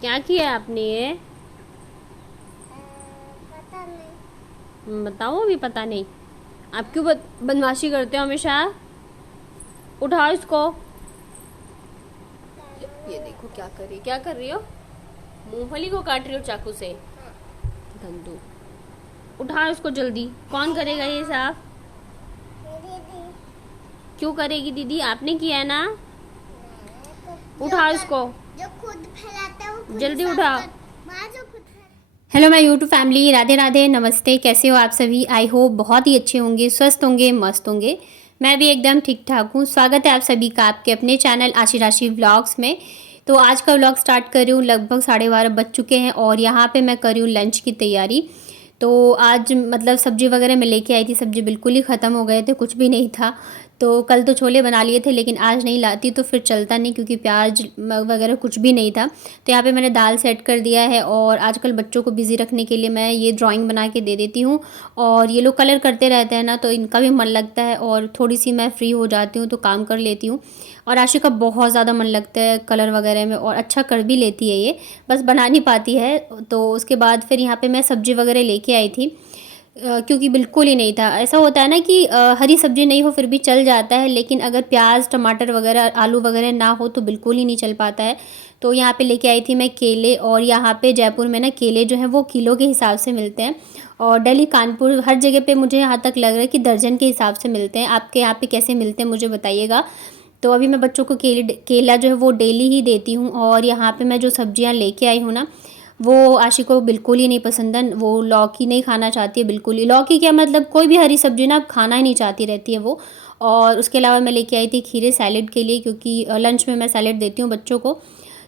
क्या किया आपने ये? पता नहीं। बताओ, अभी पता नहीं। आप क्यों बदमाशी करते हो हमेशा? उठाओ इसको। ये देखो क्या कर रही हो? मूंगफली को काट रही हो चाकू से? हाँ। गंदू। उठाओ इसको जल्दी। कौन करेगा ये साफ? मेरी दी। क्यों करेगी दीदी? आपने किया है ना। मैं तो उठाओ इसको। जो खुद फैलाता है वो खुद ही जल्दी साफ उठाओ। कर। माँ जो खुद फैला। Hello my YouTube family, Radhe Radhe, नमस्ते। कैसे हो आप सभी? आई होप बहुत ही अच्छे होंगे, स्वस्थ होंगे, मस्त होंगे। मैं भी एकदम ठीक ठाक हूँ। स्वागत है आप सभी का आपके अपने चैनल आशी राशि व्लॉग्स में। तो आज का व्लॉग स्टार्ट कर रही हूँ। लगभग 12:30 बज चुके हैं और यहाँ पे मैं कर रही हूँ लंच की तैयारी। तो आज मतलब सब्जी वगैरह मैं लेके आई थी, सब्जी बिल्कुल ही ख़त्म हो गए थे, कुछ भी नहीं था। तो कल तो छोले बना लिए थे, लेकिन आज नहीं लाती तो फिर चलता नहीं, क्योंकि प्याज वगैरह कुछ भी नहीं था। तो यहाँ पे मैंने दाल सेट कर दिया है और आजकल बच्चों को बिज़ी रखने के लिए मैं ये ड्राइंग बना के दे देती हूँ। और ये लोग कलर करते रहते हैं ना, तो इनका भी मन लगता है और थोड़ी सी मैं फ्री हो जाती हूँ तो काम कर लेती हूँ। और आशी का बहुत ज़्यादा मन लगता है कलर वगैरह में और अच्छा कर भी लेती है ये, बस बना नहीं पाती है। तो उसके बाद फिर यहाँ पे मैं सब्ज़ी वगैरह लेके आई थी, क्योंकि बिल्कुल ही नहीं था। ऐसा होता है ना कि हरी सब्जी नहीं हो फिर भी चल जाता है, लेकिन अगर प्याज टमाटर वगैरह आलू वगैरह ना हो तो बिल्कुल ही नहीं चल पाता है। तो यहाँ पे लेके आई थी मैं केले, और यहाँ पे जयपुर में ना केले जो हैं वो किलो के हिसाब से मिलते हैं। और दिल्ली कानपुर हर जगह पे मुझे यहाँ तक लग रहा है कि दर्जन के हिसाब से मिलते हैं। आपके यहाँ पे कैसे मिलते हैं मुझे बताइएगा। तो अभी मैं बच्चों को केला जो है वो डेली ही देती हूँ। और यहाँ पे मैं जो सब्जियाँ लेके आई हूँ ना, वो आशी को बिल्कुल ही नहीं पसंद है। वो लौकी नहीं खाना चाहती है बिल्कुल ही। लौकी क्या मतलब, कोई भी हरी सब्जी ना खाना ही नहीं चाहती रहती है वो। और उसके अलावा मैं लेके आई थी खीरे सैलेड के लिए, क्योंकि लंच में मैं सैलेड देती हूँ बच्चों को।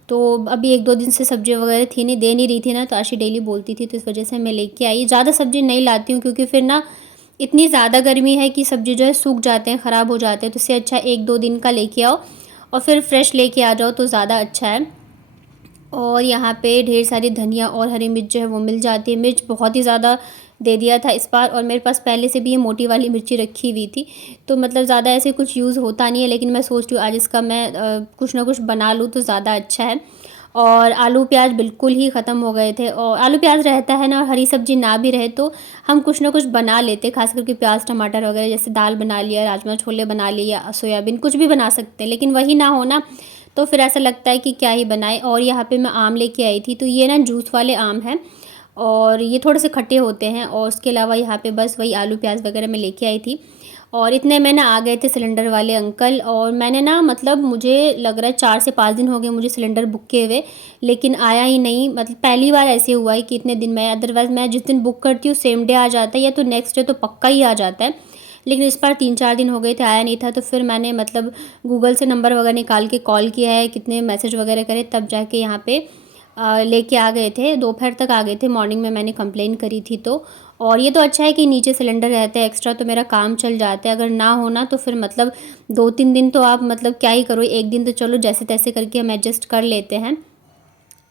तो अभी 1-2 दिन से सब्जी वगैरह थी नहीं, दे नहीं रही थी ना, तो आशी डेली बोलती थी, तो इस वजह से मैं लेके आई। ज़्यादा सब्जी नहीं लाती हूँ, क्योंकि फिर ना इतनी ज़्यादा गर्मी है कि सब्जी जो है सूख जाते हैं, ख़राब हो जाते हैं। तो इससे अच्छा 1-2 दिन का लेके आओ और फिर फ्रेश लेके आ जाओ तो ज़्यादा अच्छा है। और यहाँ पे ढेर सारी धनिया और हरी मिर्च जो है वो मिल जाती है। मिर्च बहुत ही ज़्यादा दे दिया था इस बार, और मेरे पास पहले से भी ये मोटी वाली मिर्ची रखी हुई थी। तो मतलब ज़्यादा ऐसे कुछ यूज़ होता नहीं है, लेकिन मैं सोच रही हूँ आज इसका मैं कुछ ना कुछ बना लूँ तो ज़्यादा अच्छा है। और आलू प्याज बिल्कुल ही ख़त्म हो गए थे, और आलू प्याज रहता है ना, और हरी सब्जी ना भी रहे तो हम कुछ ना कुछ बना लेते, खास करके प्याज टमाटर वगैरह, जैसे दाल बना लिया, राजमा छोले बना लिए, या सोयाबीन, कुछ भी बना सकते हैं। लेकिन वही ना हो ना, तो फिर ऐसा लगता है कि क्या ही बनाए। और यहाँ पे मैं आम लेके आई थी, तो ये ना जूस वाले आम हैं और ये थोड़े से खट्टे होते हैं। और उसके अलावा यहाँ पे बस वही आलू प्याज वगैरह मैं लेके आई थी। और इतने में ना आ गए थे सिलेंडर वाले अंकल, और मैंने ना मतलब मुझे लग रहा है 4 से 5 दिन हो गए मुझे सिलेंडर बुक किए हुए, लेकिन आया ही नहीं। मतलब पहली बार ऐसे हुआ है कि इतने दिन में, अदरवाइज़ मैं जिस दिन बुक करती हूँ सेम डे आ जाता है, या तो नेक्स्ट डे तो पक्का ही आ जाता है। लेकिन इस बार 3-4 दिन हो गए थे, आया नहीं था। तो फिर मैंने मतलब गूगल से नंबर वगैरह निकाल के कॉल किया है, कितने मैसेज वगैरह करे, तब जाके यहाँ पे लेके आ गए थे। दोपहर तक आ गए थे, मॉर्निंग में मैंने कंप्लेन करी थी तो। और ये तो अच्छा है कि नीचे सिलेंडर रहता है एक्स्ट्रा, तो मेरा काम चल जाता है। अगर ना होना तो फिर मतलब 2-3 दिन तो आप मतलब क्या ही करो, एक दिन तो चलो जैसे तैसे करके हम एडजस्ट कर लेते हैं।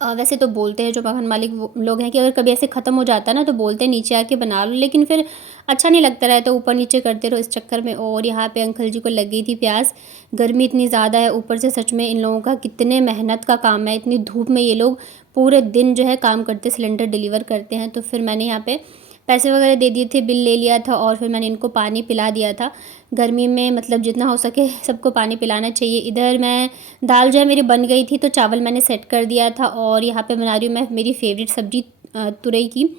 वैसे तो बोलते हैं जो वाहन मालिक वो लोग हैं कि अगर कभी ऐसे ख़त्म हो जाता है ना, तो बोलते हैं नीचे आके बना लो, लेकिन फिर अच्छा नहीं लगता रहता, ऊपर नीचे करते रहो इस चक्कर में। और यहाँ पे अंकल जी को लग गई थी प्यास। गर्मी इतनी ज़्यादा है, ऊपर से सच में इन लोगों का कितने मेहनत का काम है, इतनी धूप में ये लोग पूरे दिन जो है काम करते, सिलेंडर डिलीवर करते हैं। तो फिर मैंने यहाँ पे पैसे वगैरह दे दिए थे, बिल ले लिया था, और फिर मैंने इनको पानी पिला दिया था। गर्मी में मतलब जितना हो सके सबको पानी पिलाना चाहिए। इधर मैं दाल जो है मेरी बन गई थी, तो चावल मैंने सेट कर दिया था। और यहाँ पे बना रही हूँ मैं मेरी फेवरेट सब्जी तुरई की।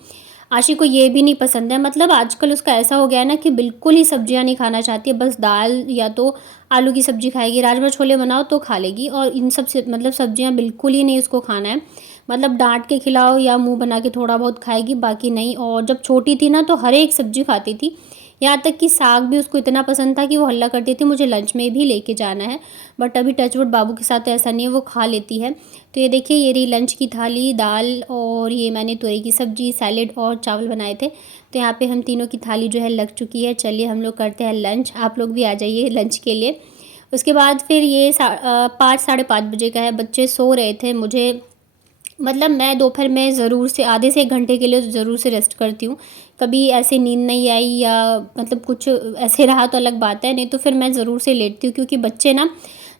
आशी को ये भी नहीं पसंद है। मतलब आजकल उसका ऐसा हो गया है ना कि बिल्कुल ही सब्जियां नहीं खाना चाहती है, बस दाल या तो आलू की सब्ज़ी खाएगी, राजमा छोले बनाओ तो खा लेगी, और इन सब से मतलब सब्जियां बिल्कुल ही नहीं उसको खाना है। मतलब डांट के खिलाओ या मुंह बना के थोड़ा बहुत खाएगी, बाकी नहीं। और जब छोटी थी ना तो हर एक सब्जी खाती थी, यहाँ तक कि साग भी उसको इतना पसंद था कि वो हल्ला करती थी मुझे लंच में भी लेके जाना है। बट अभी टचवुड बाबू के साथ तो ऐसा नहीं है, वो खा लेती है। तो ये देखिए, ये रही लंच की थाली, दाल और ये मैंने तुरई की सब्ज़ी, सैलेड और चावल बनाए थे। तो यहाँ पे हम तीनों की थाली जो है लग चुकी है। चलिए हम लोग करते हैं लंच, आप लोग भी आ जाइए लंच के लिए। उसके बाद फिर ये 5 साढ़े 5 बजे का है, बच्चे सो रहे थे। मुझे मतलब मैं दोपहर में ज़रूर से आधे से 1 घंटे के लिए ज़रूर से रेस्ट करती हूँ। कभी ऐसे नींद नहीं आई या मतलब कुछ ऐसे रहा तो अलग बात है, नहीं तो फिर मैं ज़रूर से लेटती हूँ, क्योंकि बच्चे ना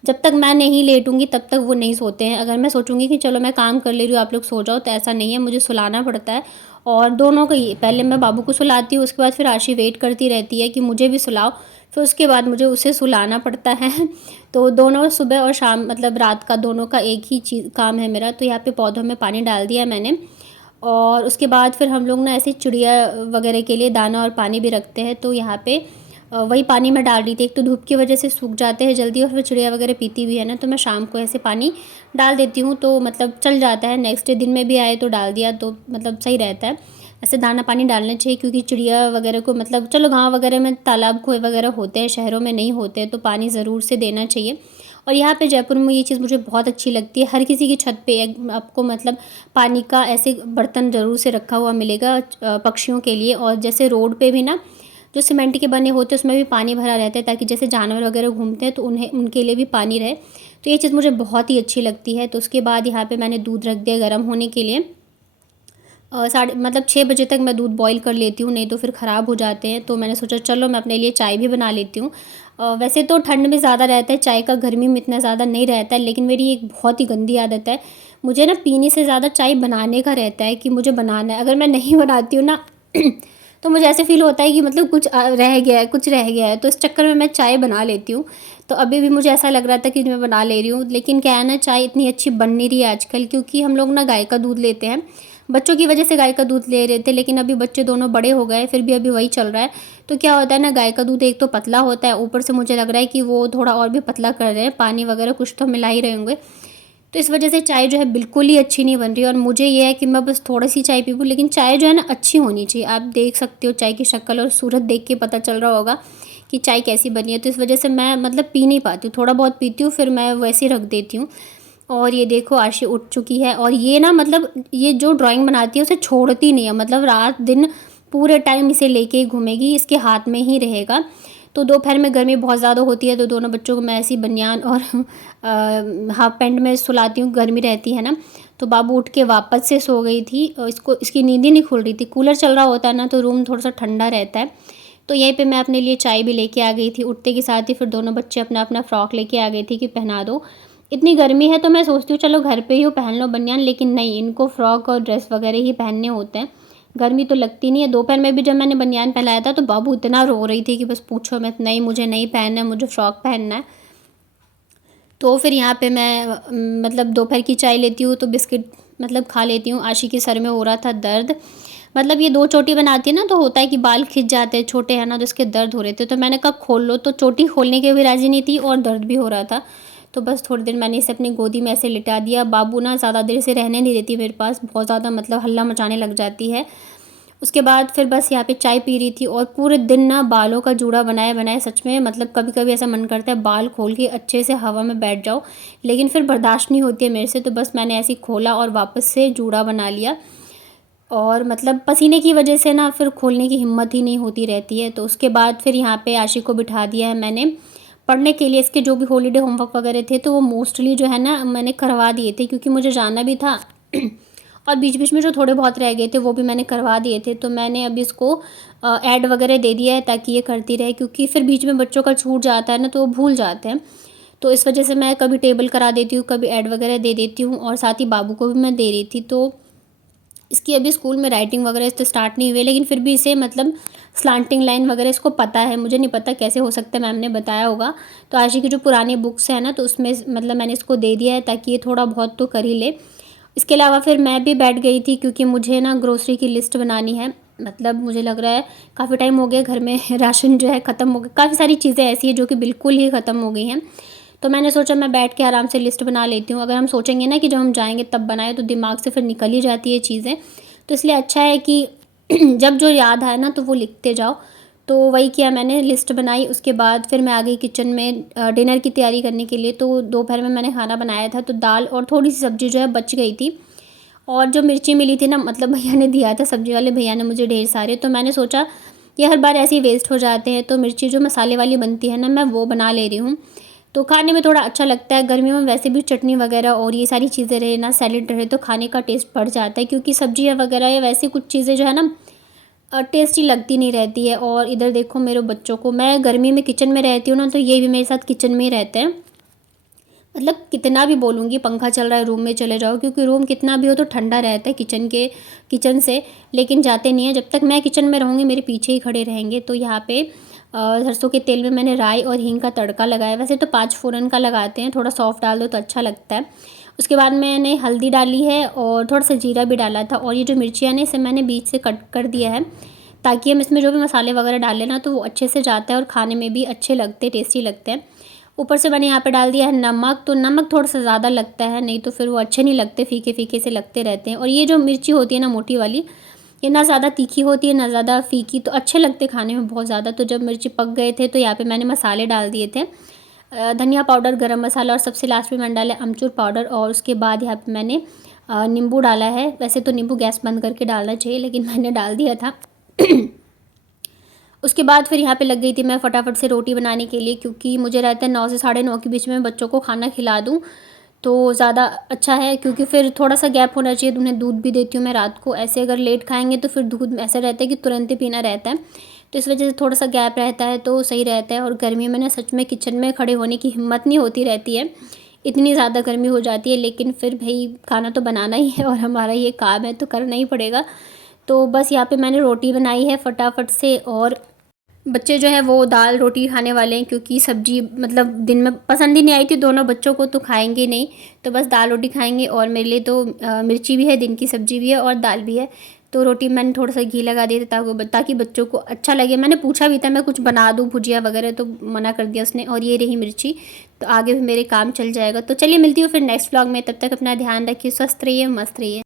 जब तक मैं नहीं लेटूँगी तब तक वो नहीं सोते हैं। अगर मैं सोचूँगी कि चलो मैं काम कर ले रही हूँ, आप लोग सो जाओ, तो ऐसा नहीं है, मुझे सुलाना पड़ता है। और दोनों को ही, पहले मैं बाबू को सुलाती हूँ, उसके बाद फिर आशी वेट करती रहती है कि मुझे भी सुलाओ, फिर उसके बाद मुझे उसे सुलाना पड़ता है। तो दोनों सुबह और शाम, मतलब रात का, दोनों का एक ही चीज़ काम है मेरा। तो यहाँ पे पौधों में पानी डाल दिया मैंने, और उसके बाद फिर हम लोग ना ऐसे चिड़िया वगैरह के लिए दाना और पानी भी रखते हैं। तो यहाँ पे वही पानी मैं डाल रही थी। एक तो धूप की वजह से सूख जाते हैं जल्दी, और फिर चिड़िया वगैरह पीती भी है ना, तो मैं शाम को ऐसे पानी डाल देती हूँ, तो मतलब चल जाता है। नेक्स्ट डे दिन में भी आए तो डाल दिया, तो मतलब सही रहता है। ऐसे दाना पानी डालना चाहिए, क्योंकि चिड़िया वगैरह को, मतलब चलो गाँव वगैरह में तालाब कुएँ वगैरह होते हैं, शहरों में नहीं होते, तो पानी ज़रूर से देना चाहिए। और यहाँ पे जयपुर में ये चीज़ मुझे बहुत अच्छी लगती है, हर किसी की छत पे आपको मतलब पानी का ऐसे बर्तन ज़रूर से रखा हुआ मिलेगा पक्षियों के लिए। और जैसे रोड पे भी ना जो सीमेंट के बने होते हैं उसमें भी पानी भरा रहता है, ताकि जैसे जानवर वगैरह घूमते हैं तो उन्हें, उनके लिए भी पानी रहे। तो ये चीज़ मुझे बहुत ही अच्छी लगती है। तो उसके बाद यहाँ पे मैंने दूध रख दिया गर्म होने के लिए। साढ़े मतलब 6 बजे तक मैं दूध बॉईल कर लेती हूँ, नहीं तो फिर ख़राब हो जाते हैं। तो मैंने सोचा चलो मैं अपने लिए चाय भी बना लेती हूँ। वैसे तो ठंड में ज़्यादा रहता है चाय का, गर्मी में इतना ज़्यादा नहीं रहता है, लेकिन मेरी एक बहुत ही गंदी आदत है, मुझे ना पीने से ज़्यादा चाय बनाने का रहता है, कि मुझे बनाना है। अगर मैं नहीं बनाती हूँ ना तो मुझे ऐसे फ़ील होता है कि मतलब कुछ रह गया है, कुछ रह गया है, तो इस चक्कर में मैं चाय बना लेती हूँ। तो अभी भी मुझे ऐसा लग रहा था कि मैं बना ले रही हूँ, लेकिन क्या है ना, चाय इतनी अच्छी बन नहीं रही है आजकल, क्योंकि हम लोग ना गाय का दूध लेते हैं। बच्चों की वजह से गाय का दूध ले रहे थे, लेकिन अभी बच्चे दोनों बड़े हो गए, फिर भी अभी वही चल रहा है। तो क्या होता है ना, गाय का दूध एक तो पतला होता है, ऊपर से मुझे लग रहा है कि वो थोड़ा और भी पतला कर रहे हैं, पानी वगैरह कुछ तो मिला ही रहे होंगे। तो इस वजह से चाय जो है बिल्कुल ही अच्छी नहीं बन रही। और मुझे ये है कि मैं बस थोड़ी सी चाय पीऊँ, लेकिन चाय जो है ना अच्छी होनी चाहिए। आप देख सकते हो चाय की शक्ल और सूरत देख के पता चल रहा होगा कि चाय कैसी बनी है। तो इस वजह से मैं मतलब पी नहीं पाती हूँ, थोड़ा बहुत पीती हूँ, फिर मैं वैसे ही रख देती हूँ। और ये देखो आशी उठ चुकी है, और ये ना मतलब ये जो ड्राइंग बनाती है उसे छोड़ती नहीं है, मतलब रात दिन पूरे टाइम इसे लेके ही घूमेगी, इसके हाथ में ही रहेगा। तो दोपहर में गर्मी बहुत ज़्यादा होती है, तो दोनों बच्चों को मैं ऐसी बनियान और हाफ पैंट में सुलाती हूँ, गर्मी रहती है ना। तो बाबू उठ के वापस से सो गई थी, और इसको, इसकी नींद ही नहीं खुल रही थी। कूलर चल रहा होता है ना, तो रूम थोड़ा सा ठंडा रहता है। तो यहीं पे मैं अपने लिए चाय भी लेके आ गई थी। उठते के साथ ही फिर दोनों बच्चे अपना अपना फ़्रॉक लेके आ गई थी कि पहना दो। इतनी गर्मी है तो मैं सोचती हूँ चलो घर पे ही हो, पहन लो बनियान, लेकिन नहीं, इनको फ़्रॉक और ड्रेस वगैरह ही पहनने होते हैं, गर्मी तो लगती नहीं है। दोपहर में भी जब मैंने बनियान पहनाया था तो बाबू इतना रो रही थी कि बस पूछो मत, नहीं मुझे नहीं पहनना है, मुझे फ़्रॉक पहनना है। तो फिर यहाँ पे मैं मतलब दोपहर की चाय लेती हूँ, तो बिस्किट मतलब खा लेती हूँ। आशी के सर में हो रहा था दर्द, मतलब ये 2 चोटी बनाती है ना, तो होता है कि बाल खिंच जाते हैं, छोटे हैं ना, तो इसके दर्द हो रहे थे। तो मैंने कहा खोल लो, तो चोटी खोलने के भी राज़ी नहीं थी और दर्द भी हो रहा था। तो बस थोड़ी देर मैंने इसे अपनी गोदी में ऐसे लिटा दिया। बाबू ना ज़्यादा देर से रहने नहीं देती मेरे पास, बहुत ज़्यादा मतलब हल्ला मचाने लग जाती है। उसके बाद फिर बस यहाँ पे चाय पी रही थी, और पूरे दिन ना बालों का जूड़ा बनाए बनाए, सच में मतलब कभी कभी ऐसा मन करता है बाल खोल के अच्छे से हवा में बैठ जाओ, लेकिन फिर बर्दाश्त नहीं होती है मेरे से। तो बस मैंने ऐसे ही खोला और वापस से जूड़ा बना लिया, और मतलब पसीने की वजह से ना फिर खोलने की हिम्मत ही नहीं होती रहती है। तो उसके बाद फिर यहाँ पे आशी को बिठा दिया है मैंने पढ़ने के लिए। इसके जो भी हॉलीडे होमवर्क वगैरह थे तो वो मोस्टली जो है ना मैंने करवा दिए थे, क्योंकि मुझे जाना भी था और बीच बीच में जो थोड़े बहुत रह गए थे वो भी मैंने करवा दिए थे। तो मैंने अभी इसको ऐड वगैरह दे दिया है ताकि ये करती रहे, क्योंकि फिर बीच में बच्चों का छूट जाता है ना, तो वो भूल जाते हैं। तो इस वजह से मैं कभी टेबल करा देती हूँ, कभी ऐड वगैरह दे देती हूँ, और साथ ही बाबू को भी मैं दे रही थी। तो इसकी अभी स्कूल में राइटिंग वगैरह तो स्टार्ट नहीं हुई, लेकिन फिर भी इसे मतलब स्लांटिंग लाइन वगैरह इसको पता है, मुझे नहीं पता कैसे हो सकता है, मैम ने बताया होगा। तो आशी की जो पुरानी बुक्स है ना, तो उसमें मतलब मैंने इसको दे दिया है ताकि ये थोड़ा बहुत तो कर ही ले। इसके अलावा फिर मैं भी बैठ गई थी, क्योंकि मुझे ना ग्रोसरी की लिस्ट बनानी है। मतलब मुझे लग रहा है काफ़ी टाइम हो गया घर में राशन जो है ख़त्म हो गया, काफ़ी सारी चीज़ें ऐसी हैं जो कि बिल्कुल ही ख़त्म हो गई हैं। तो मैंने सोचा मैं बैठ के आराम से लिस्ट बना लेती हूँ। अगर हम सोचेंगे ना कि जब हम जाएंगे तब बनाए, तो दिमाग से फिर निकल ही जाती है चीज़ें। तो इसलिए अच्छा है कि जब जो याद आए ना तो वो लिखते जाओ। तो वही किया मैंने, लिस्ट बनाई। उसके बाद फिर मैं आ गई किचन में डिनर की तैयारी करने के लिए। तो दोपहर में मैंने खाना बनाया था, तो दाल और थोड़ी सी सब्ज़ी जो है बच गई थी, और जो मिर्ची मिली थी ना, मतलब भैया ने दिया था, सब्ज़ी वाले भैया ने मुझे ढेर सारे। तो मैंने सोचा ये हर बार ऐसे ही वेस्ट हो जाते हैं, तो मिर्ची जो मसाले वाली बनती है ना, मैं वो बना ले रही हूँ। तो खाने में थोड़ा अच्छा लगता है। गर्मियों में वैसे भी चटनी वगैरह और ये सारी चीज़ें रहे ना, सैलेड रहे, तो खाने का टेस्ट बढ़ जाता है, क्योंकि सब्जियाँ वगैरह या वैसे कुछ चीज़ें जो है ना टेस्टी लगती नहीं रहती है। और इधर देखो मेरे बच्चों को, मैं गर्मी में किचन में रहती हूँ ना, तो ये भी मेरे साथ किचन में ही रहते हैं। मतलब कितना भी बोलूँगी पंखा चल रहा है रूम में चले जाओ, क्योंकि रूम कितना भी हो तो ठंडा रहता है किचन से, लेकिन जाते नहीं हैं। जब तक मैं किचन में रहूँगी मेरे पीछे ही खड़े रहेंगे। तो यहाँ पे सरसों के तेल में मैंने राई और हींग का तड़का लगाया। वैसे तो 5 फ़ोरन का लगाते हैं, थोड़ा सॉफ्ट डाल दो तो अच्छा लगता है। उसके बाद मैंने हल्दी डाली है और थोड़ा सा जीरा भी डाला था। और ये जो मिर्चियाँ ने इसे मैंने बीच से कट कर दिया है, ताकि हम इसमें जो भी मसाले वगैरह डालें ना तो वो अच्छे से जाता है और खाने में भी अच्छे लगते, टेस्टी लगते हैं। ऊपर से मैंने यहाँ पे डाल दिया है नमक। तो नमक थोड़ा सा ज़्यादा लगता है, नहीं तो फिर वो अच्छे नहीं लगते, फीके फीके से लगते रहते हैं। और ये जो मिर्ची होती है ना मोटी वाली, ये ना ज़्यादा तीखी होती है ना ज़्यादा फीकी, तो अच्छे लगते खाने में बहुत ज़्यादा। तो जब मिर्ची पक गए थे तो यहाँ पे मैंने मसाले डाल दिए थे, धनिया पाउडर, गरम मसाला, और सबसे लास्ट में मैंने डाला अमचूर पाउडर। और उसके बाद यहाँ पे मैंने नींबू डाला है। वैसे तो नींबू गैस बंद करके डालना चाहिए, लेकिन मैंने डाल दिया था। उसके बाद फिर यहाँ पे लग गई थी मैं फटाफट से रोटी बनाने के लिए, क्योंकि मुझे रहता है 9 से 9:30 के बीच में बच्चों को खाना खिला दूँ तो ज़्यादा अच्छा है, क्योंकि फिर थोड़ा सा गैप होना चाहिए। उन्हें दूध भी देती हूँ मैं रात को। ऐसे अगर लेट खाएंगे तो फिर दूध ऐसा रहता है कि तुरंत ही पीना रहता है, तो इस वजह से थोड़ा सा गैप रहता है तो सही रहता है। और गर्मी में ना सच में किचन में खड़े होने की हिम्मत नहीं होती रहती है, इतनी ज़्यादा गर्मी हो जाती है। लेकिन फिर भाई खाना तो बनाना ही है और हमारा ये काम है तो करना ही पड़ेगा। तो बस यहाँ पे मैंने रोटी बनाई है फटाफट से। और बच्चे जो है वो दाल रोटी खाने वाले हैं, क्योंकि सब्जी मतलब दिन में पसंद ही नहीं आई थी दोनों बच्चों को, तो खाएंगे नहीं, तो बस दाल रोटी खाएंगे। और मेरे लिए तो मिर्ची भी है, दिन की सब्जी भी है और दाल भी है। तो रोटी मैंने थोड़ा सा घी लगा दिया था ताकि बच्चों को अच्छा लगे। मैंने पूछा भी था मैं कुछ बना दूँ भुजिया वगैरह, तो मना कर दिया उसने। और ये रही मिर्ची, तो आगे भी मेरे काम चल जाएगा। तो चलिए मिलती हूँ फिर नेक्स्ट व्लॉग में, तब तक अपना ध्यान रखिए, स्वस्थ रहिए, मस्त रहिए।